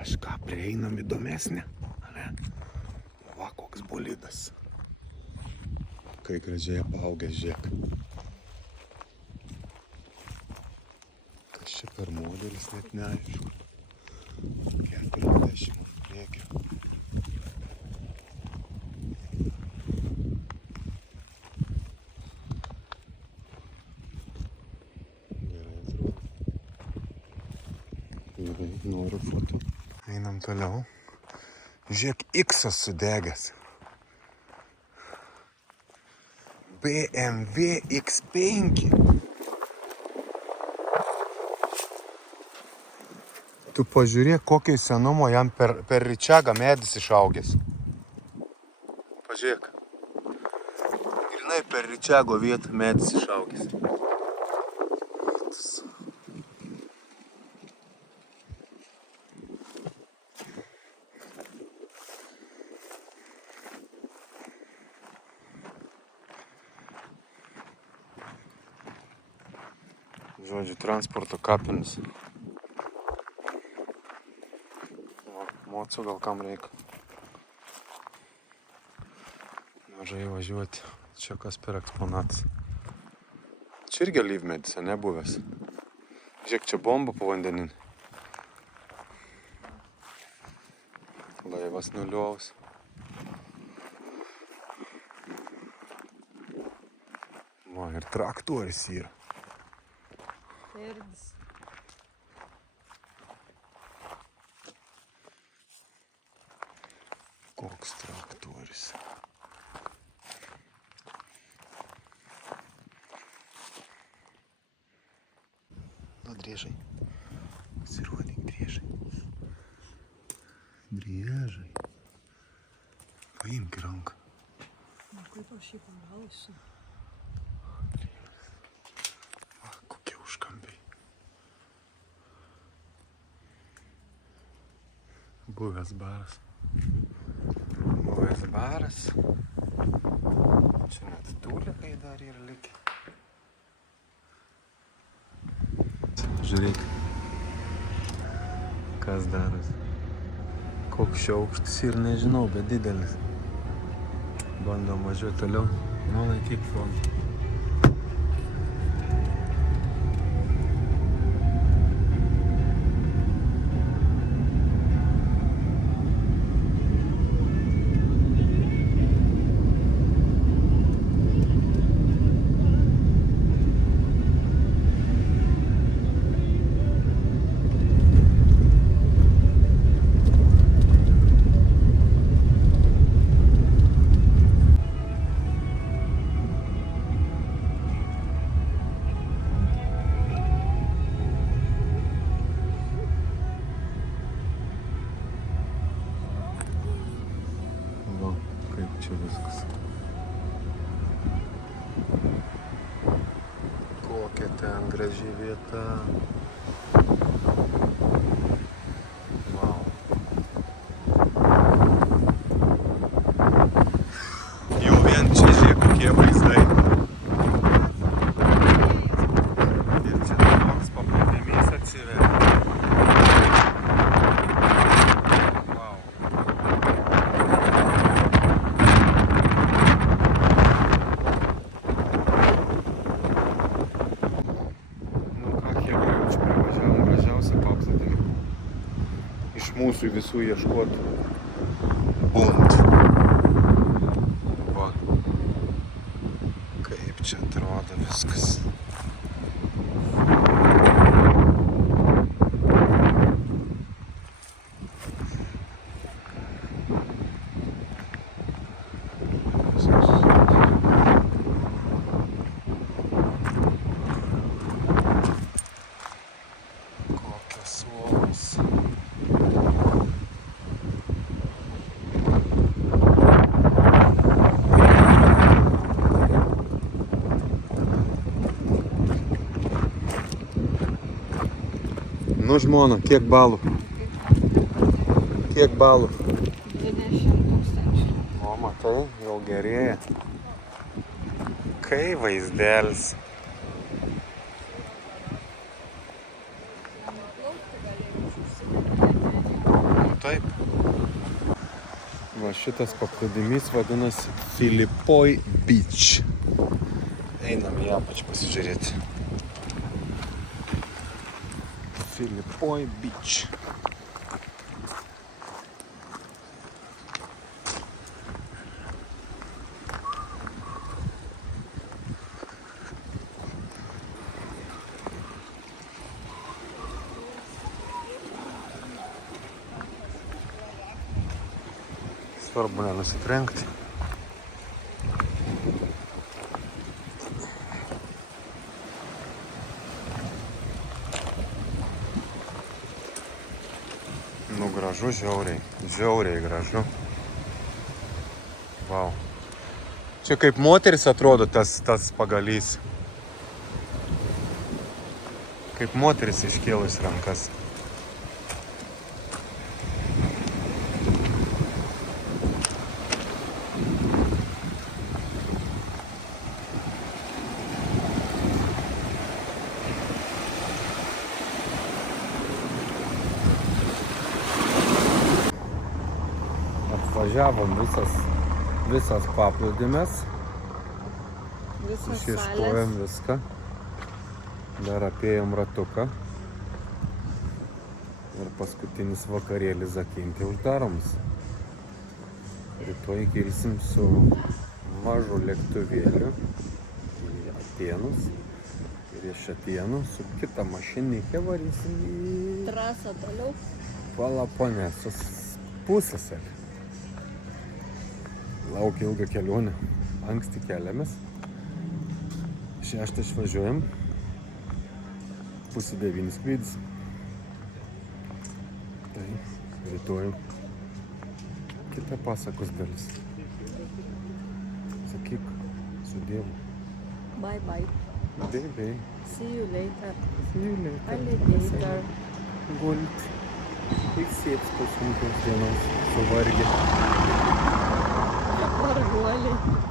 kažką prieinam įdomesnę. Va, koks bolidas. Kai gražiai apaugęs, žiūrėk. Kas čia per modelis, net neaišku. 40 priekio. Gerai atrodo. Gerai, noriu foto. Einam toliau. Žiūrėk, X-as sudegęs. BMW X5. Tu pažiūrėk, kokio senumo jam per Ričiagą medis išaugęs. Pažiūrėk. Grinai per Ričiago vietą medis išaugęs. Žodžiu, transporto kapinis. Mocų gal kam reikia. Mažai važiuoti. Čia kas per eksponatas. Čia irgi alyvmedis, nebuvęs. Žiūrėk, čia bomba povandeninė. Laivas nuliuovas. Va, ir traktorius yra. Perdis. Koks traktorius. Na, driežai. Pasirodyk, driežai. Driežai. Paimk ranką. Na, kaip aš jį pagalsiu. Va, kokie užkambiai. Buvęs baras. Buvęs baras. Čia net tūlikai dar yra likę. Žiūrėk, kas darosi. Koks čia aukštis ir nežinau, bet didelis. Bandom važiuoti toliau. Nu, laikyk foną. Čia viskas. Kokia ten graži vieta. Vau. Jau vien čia žiūrėk, kokie vaizdai. Ir čia toks paplūdimys atsiveria. Iš mūsų visų ieškoti. Bunt. Va. Kaip čia atrodo viskas. Kokios uolos. Nu, žmona, kiek balų? Kiek balų? 20 000. O, matai, jau gerėja. Kai vaizdelis. taip. Va šitas paplūdimys vadinasi Filipoj Beach. Einam į apačią pasižiūrėti. Filipoj Beach. Svarbu nenusitrenkti. Nu gražu, žiauriai gražu. Vau. Čia kaip moteris atrodo tas pagalys. Kaip moteris iškėlus rankas. Atvažiavom visas paplūdimės, Visas išieškojom salės. viską, dar apėjom ratuką ir paskutinis vakarėlis Zakintė uždaromas. Rytoj kilsim su mažu lėktuvėliu į Atėnus ir iš Atėnų su kita mašinikė varysim į Trasa toliau. Palaponesos pusiasalį. Laukia ilga kelionė. Anksti keliamės. 6 išvažiuojam. 8:30 skrydis. Tai rytoj kita pasakos dalis. Sakyk, su Dievu. Bye bye. Bye. See you later. See you later. Alligator. Gult. Ilsėtis po sunkios dienos. Suvargę. Varguoliai.